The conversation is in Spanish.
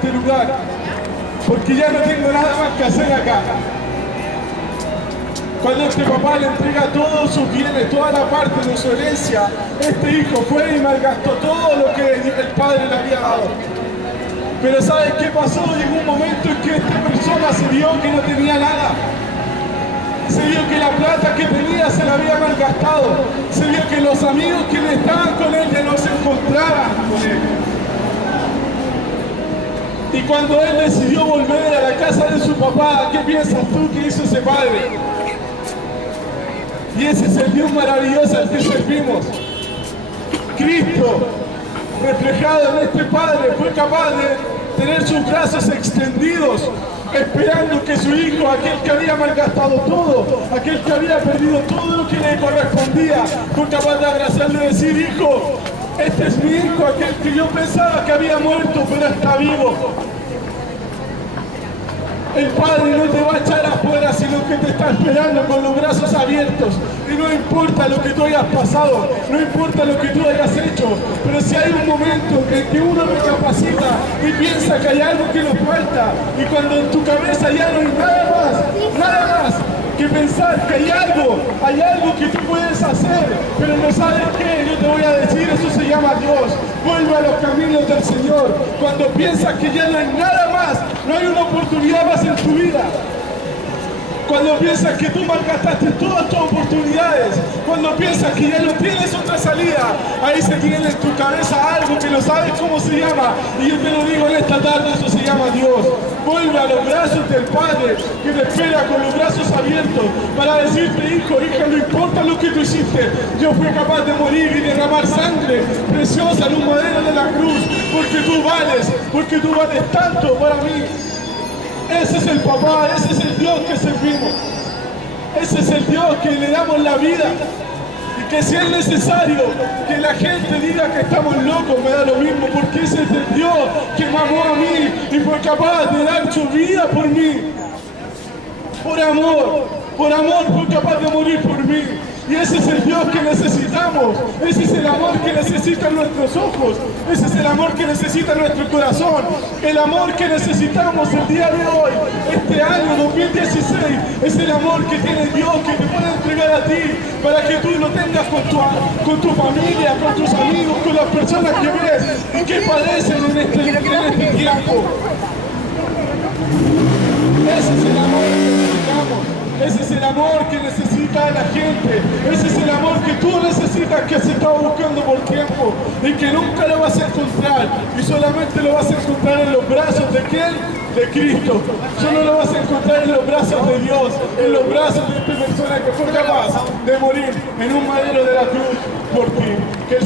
este lugar, porque ya no tengo nada más que hacer acá. Cuando este papá le entrega todos sus bienes, toda la parte de su herencia, este hijo fue y malgastó todo lo que el padre le había dado. Pero ¿sabes qué pasó? Llegó un momento en que esta persona se vio que no tenía nada. Se vio que la plata que tenía se la había malgastado. Se vio que los amigos que estaban con él ya no se encontraban con él. Y cuando él decidió volver a la casa de su papá, ¿qué piensas tú que hizo ese padre? Y ese es el Dios maravilloso al que servimos. Cristo, reflejado en este Padre, fue capaz de tener sus brazos extendidos, esperando que su hijo, aquel que había malgastado todo, aquel que había perdido todo lo que le correspondía, fue capaz de abrazarle y decir: hijo, este es mi hijo, aquel que yo pensaba que había muerto, pero está vivo. El Padre no te va a echar afuera, sino que te está esperando con los brazos abiertos. Y no importa lo que tú hayas pasado, no importa lo que tú hayas hecho, pero si hay un momento en que uno recapacita y piensa que hay algo que nos falta, y cuando en tu cabeza ya no hay nada más que pensar que hay algo que tú puedes hacer, pero no sabes qué, yo te voy a decir, eso se llama Dios. Vuelve a los caminos del Señor. Cuando piensas que ya no hay nada más, no hay una oportunidad más en tu vida. Cuando piensas que tú malgastaste todas tus oportunidades, cuando piensas que ya no tienes otra salida, ahí se tiene en tu cabeza algo que no sabes cómo se llama, y yo te lo digo en esta tarde, eso se llama Dios. Vuelve a los brazos del Padre, que te espera con los brazos abiertos, para decirte: hijo, hija, no importa lo que tú hiciste, yo fui capaz de morir y derramar sangre preciosa en un madero de la cruz, porque tú vales tanto para mí. Ese es el papá, ese es el Dios que servimos. Ese es el Dios que le damos la vida. Y que si es necesario que la gente diga que estamos locos, me da lo mismo, porque ese es el Dios que me amó a mí y fue capaz de dar su vida por mí. Por amor fue capaz de morir por mí. Y ese es el Dios que necesitamos. Ese es el amor que necesitan nuestros ojos. Ese es el amor que necesita nuestro corazón. El amor que necesitamos el día de hoy, este año 2016, es el amor que tiene Dios, que te puede entregar a ti, para que tú lo tengas con tu familia, con tus amigos, con las personas que ves y que padecen en este tiempo. Ese es el amor que necesitamos. Ese es el amor que necesita la gente. Ese es el amor que tú necesitas, que se está buscando por tiempo y que nunca lo vas a encontrar. Y solamente lo vas a encontrar en los brazos de ¿quién? De Cristo. Solo lo vas a encontrar en los brazos de Dios, en los brazos de esta persona que fue capaz de morir en un madero de la cruz por ti. Que